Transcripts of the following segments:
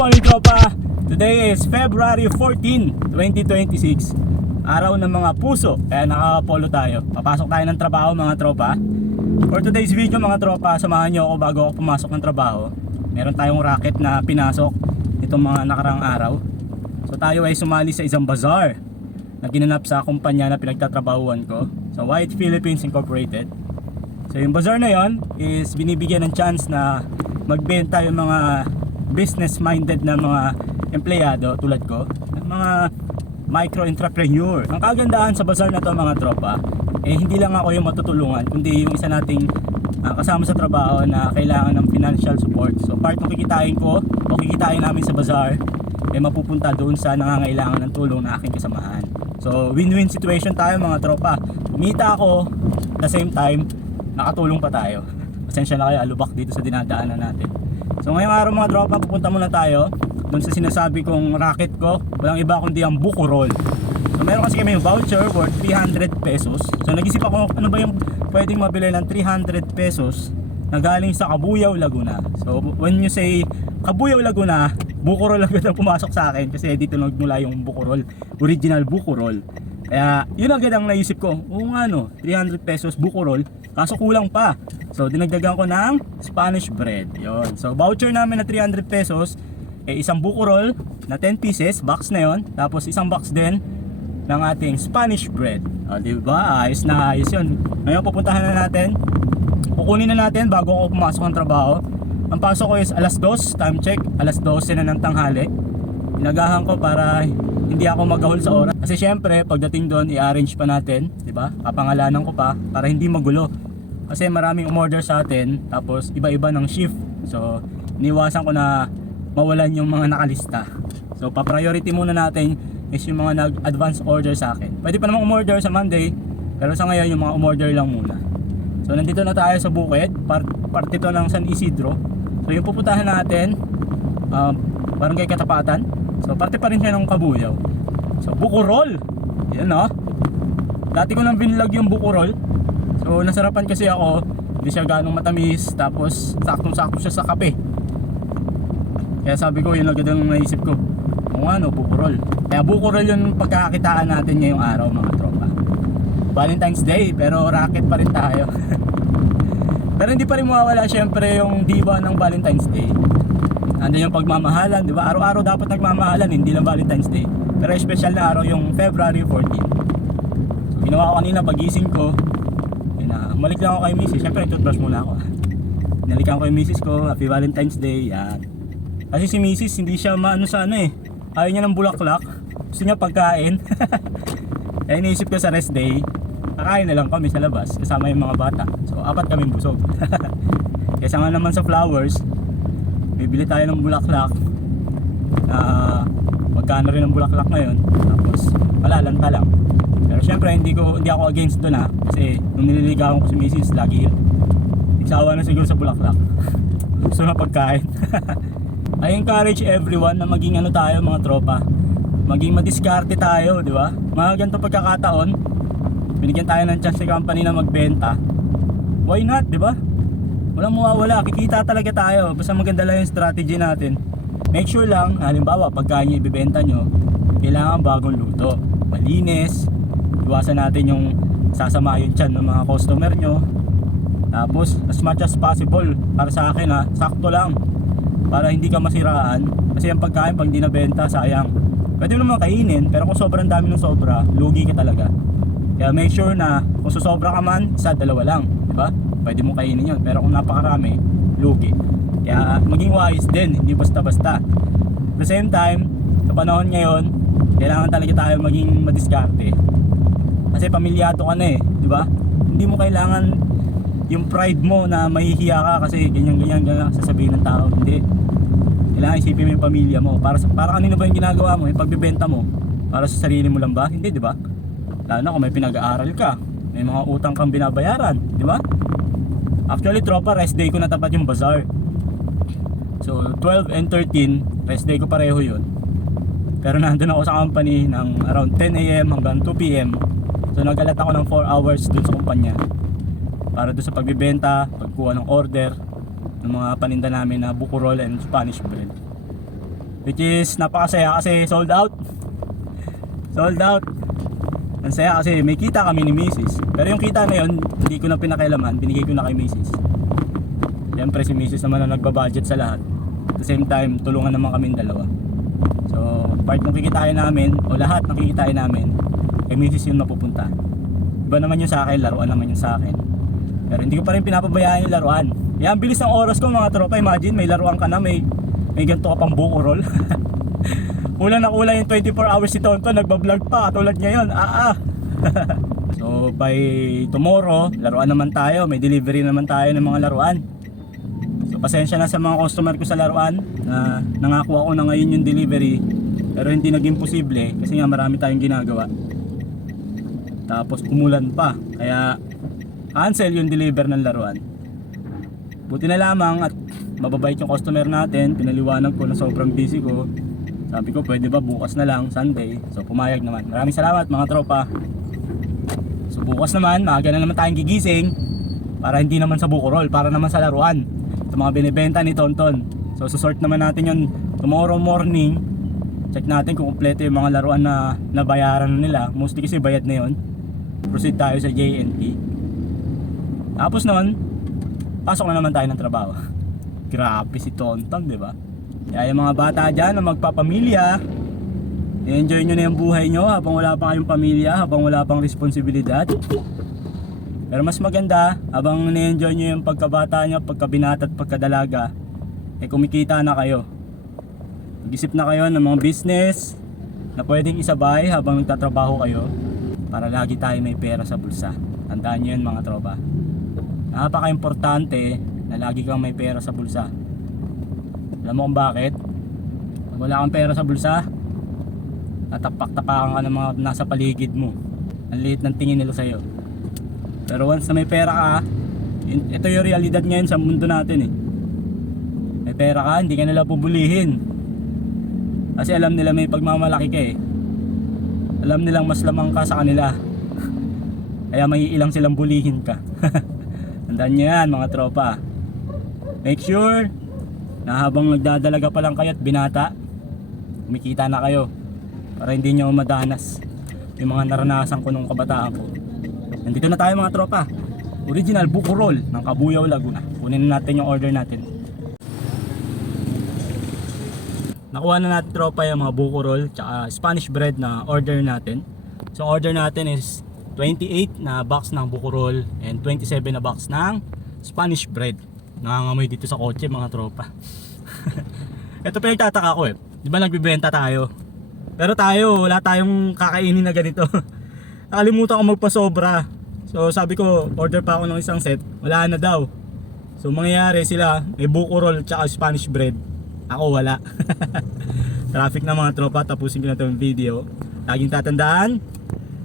morning tropa! Today is February 14, 2026. Araw ng mga puso, kaya nakaka-polo tayo. Papasok tayo ng trabaho mga tropa. For today's video mga tropa, samahan nyo ako bago ako pumasok ng trabaho. Meron tayong racket na pinasok itong mga nakarang araw. So tayo ay sumali sa isang bazaar na ginanap sa kumpanya na pinagtatrabahuan ko, sa White Philippines Incorporated. So yung bazaar na yon is binibigyan ng chance na magbenta yung mga business-minded na mga empleyado tulad ko, mga micro-entrepreneur. Ang kagandahan sa bazaar na to mga tropa, hindi lang ako yung matutulungan, kundi yung isa nating kasama sa trabaho na kailangan ng financial support. So part ng kikitain ko o kikitain namin sa bazaar mapupunta doon sa nangangailangan ng tulong na aking kasamahan. So win-win situation tayo mga tropa. Kumita ako, at the same time nakatulong pa tayo. Pasensya na kayo, alubak dito sa dinadaanan natin. So ngayong araw mga tropa, pupunta muna tayo doon sa sinasabi kong racket ko. Walang iba kundi ang buko roll. So meron kasi kami yung voucher worth 300 pesos. So nag-isip ako ano ba yung pwedeng mabili ng 300 pesos na galing sa Cabuyao, Laguna. So when you say Cabuyao, Laguna, buko roll agad ang pumasok sa akin kasi dito nagmula yung buko roll, original buko roll. Kaya yun agad ang naisip ko, oo nga no, 300 pesos buko roll, kaso kulang pa. So dinagdagan ko ng Spanish bread. Yun. So voucher namin na 300 pesos, isang buko roll na 10 pieces, box na yon. Tapos isang box din ng ating Spanish bread. O diba, ayos na ayos yun. Ngayon pupuntahan na natin, kukunin na natin bago ako pumasok ng trabaho. Ang pasok ko is alas 2, time check, alas 12 na ng tanghali. Inagahan ko para hindi ako magahol sa oras. Kasi syempre, pagdating doon, i-arrange pa natin, di ba? Kapangalanan ko pa para hindi magulo. Kasi maraming umorder sa atin, tapos iba-iba ng shift. So, iniwasan ko na mawalan yung mga nakalista. So, pa-priority muna natin is yung mga nag-advance order sa akin. Pwede pa namang umorder sa Monday, pero sa ngayon yung mga umorder lang muna. So, nandito na tayo sa bukid, part ito ng San Isidro. So, yung pupuntahan natin, barangay Katapatan. So parte pa rin siya ng Cabuyao. So buko roll. Yan o. Dati ko nang binlog yung buko roll. So nasarapan kasi ako. Hindi siya ganong matamis. Tapos saktong-sakto siya sa kape. Kaya sabi ko yun agad ang naisip ko. Kung ano, buko roll. Kaya buko roll yung pagkakakitaan natin ngayong araw mga tropa. Valentine's Day pero racket pa rin tayo. Pero hindi pa rin mawawala syempre yung diba ng Valentine's Day. Ano yung pagmamahalan, di ba? Araw-araw dapat nagmamahalan, hindi lang Valentine's Day. Pero special na araw yung February 14. So, ginawa ko kanina pagising ko. Malik lang ako kay Mrs. Siyempre, toothbrush muna ako. Nalikan ko kay Mrs. ko, Happy Valentine's Day. Yan. Kasi si Mrs. hindi siya maano sa ano eh. Ayaw niya ng bulaklak. Gusto niya pagkain. Kaya iniisip ko sa rest day, kakain na lang kami sa labas kasama yung mga bata. So, 4 kami busog. Kesa nga naman sa flowers, bibili tayo ng bulaklak. Magkano rin ang bulaklak ngayon. Tapos malalanta lang. Pero syempre hindi ako against doon kasi nung nililigawan ko si Mrs. lagi nagsawa na siguro sa bulaklak. Gusto na pagkain. I encourage everyone na maging ano tayo mga tropa, maging madiskarte tayo, di ba? Mga ganito pagkakataon, binigyan tayo ng chance sa company na magbenta. Why not, di ba? Walang mawawala, kikita talaga tayo. Basta maganda lang yung strategy natin. Make sure lang, halimbawa pagkain nyo ibibenta nyo, kailangan bagong luto, malinis. Iwasan natin yung sasama yung tiyan ng mga customer nyo. Tapos as much as possible, para sa akin sakto lang, para hindi ka masiraan. Kasi yung pagkain pag di nabenta, sayang. Pwede mo naman kainin, pero kung sobrang dami ng sobra, lugi ka talaga. Kaya make sure na kung susobra ka man, isa, dalawa lang, di ba? Pwede mo kainin yun, pero kung napakarami, lugi. Kaya maging wise din, hindi basta-basta. At the same time, sa panahon ngayon, kailangan talaga tayo maging madiskarte. Kasi pamilyado ka na di ba? Hindi mo kailangan yung pride mo na mahihiya ka kasi ganyan sasabihin ng tao. Hindi. Kailangan isipin mo yung pamilya mo. Para kanino ba yung ginagawa mo, yung pagbebenta mo? Para sa sarili mo lang ba? Hindi, di ba? Lalo na kung may pinag-aaral ka, may mga utang kang binabayaran, di ba? Actually tropa, rest day ko natapat yung bazaar. So 12 and 13, rest day ko pareho yun. Pero nandun ako sa company ng around 10 AM hanggang 2 PM. So nagalat ako ng 4 hours dun sa kumpanya para dun sa pagbibenta, pagkuha ng order ng mga paninda namin na buko roll and Spanish bread. which is napakasaya kasi sold out. Sold out. Ang saya kasi may kita kami ni Mrs. Pero yung kita na yun, hindi ko na pinakailaman, binigay ko na kay Mrs. Siyempre si Mrs. naman ang nagbabudget sa lahat. At the same time, tulungan naman kaming dalawa. So, part ng kikitain namin, o lahat ng kikitain namin, kay Mrs. yun mapupunta. Iba naman yung sa akin, laruan naman yung sa akin. Pero hindi ko pa rin pinapabayaan yung laruan. Yan, bilis ng oras ko mga tropa. Imagine, may laruan ka na, may ganito ka pang buko roll. Kulang na kulang yung 24 hours si Tonton, nagbablog pa, tulad ngayon, So by tomorrow, laruan naman tayo, may delivery naman tayo ng mga laruan. So pasensya na sa mga customer ko sa laruan, na nangako ako na ngayon yung delivery, pero hindi naging posible kasi nga marami tayong ginagawa. Tapos umulan pa, kaya cancel yung deliver ng laruan. Buti na lamang at mababait yung customer natin, pinaliwanag ko na sobrang busy ko. Sabi ko pwede ba bukas na lang, Sunday. So pumayag naman. Maraming salamat mga tropa. So bukas naman, maaga na naman tayong gigising, para hindi naman sa buko roll, para naman sa laruan, sa mga binibenta ni Tonton. So susort naman natin yun tomorrow morning. Check natin kung kumpleto yung mga laruan na nabayaran nila. Mostly kasi bayad na yun. Proceed tayo sa JNT. Tapos noon, pasok na naman tayo ng trabaho. Grabe si Tonton, di ba? Kaya yung mga bata dyan na magpapamilya, i-enjoy nyo na yung buhay nyo habang wala pa kayong pamilya, habang wala pang responsibilidad. Pero mas maganda, habang ni-enjoy nyo yung pagkabata nyo, pagkabinata at pagkadalaga, kumikita na kayo. Mag-isip na kayo ng mga business na pwedeng isabay habang nagtatrabaho kayo, para lagi tayo may pera sa bulsa. Tandaan nyo yun mga tropa. Napaka-importante na lagi kang may pera sa bulsa. Alam mo kung bakit? Pag wala kang pera sa bulsa, tatapak-tapakan ka ng mga nasa paligid mo. Ang liit ng tingin nila sa'yo. Pero once na may pera ka, ito yung realidad ngayon sa mundo natin eh. May pera ka, hindi ka nila pubulihin. Kasi alam nila may pagmamalaki ka eh. Alam nilang mas lamang ka sa kanila. Kaya may ilang silang bulihin ka. Tandaan nyo yan mga tropa. Make sure na habang nagdadalaga pa lang kayo at binata, kumikita na kayo, para hindi nyo madanas yung mga naranasan ko nung kabataan ko. Nandito na tayo mga tropa. Original buko roll ng Cabuyao, Laguna. Kunin na natin yung order natin. Nakuha na natin tropa yung mga buko roll tsaka Spanish bread na order natin. So order natin is 28 na box ng buko roll and 27 na box ng Spanish bread. Nangangamoy dito sa kotse mga tropa. Ito pinagtataka ko eh. Di ba nagbibenta tayo? Pero tayo, wala tayong kakainin na ganito. Nakalimutan ko magpasobra. So sabi ko, order pa ako ng isang set. Wala na daw. So mangyayari sila, may buko roll tsaka Spanish bread. Ako wala. Traffic na mga tropa, tapusin ko na itong video. Laging tatandaan,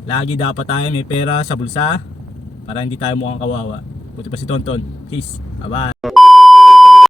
lagi dapat tayo may pera sa bulsa, para hindi tayo mukhang kawawa. Buti pa si Tonton. Peace. Bye bye.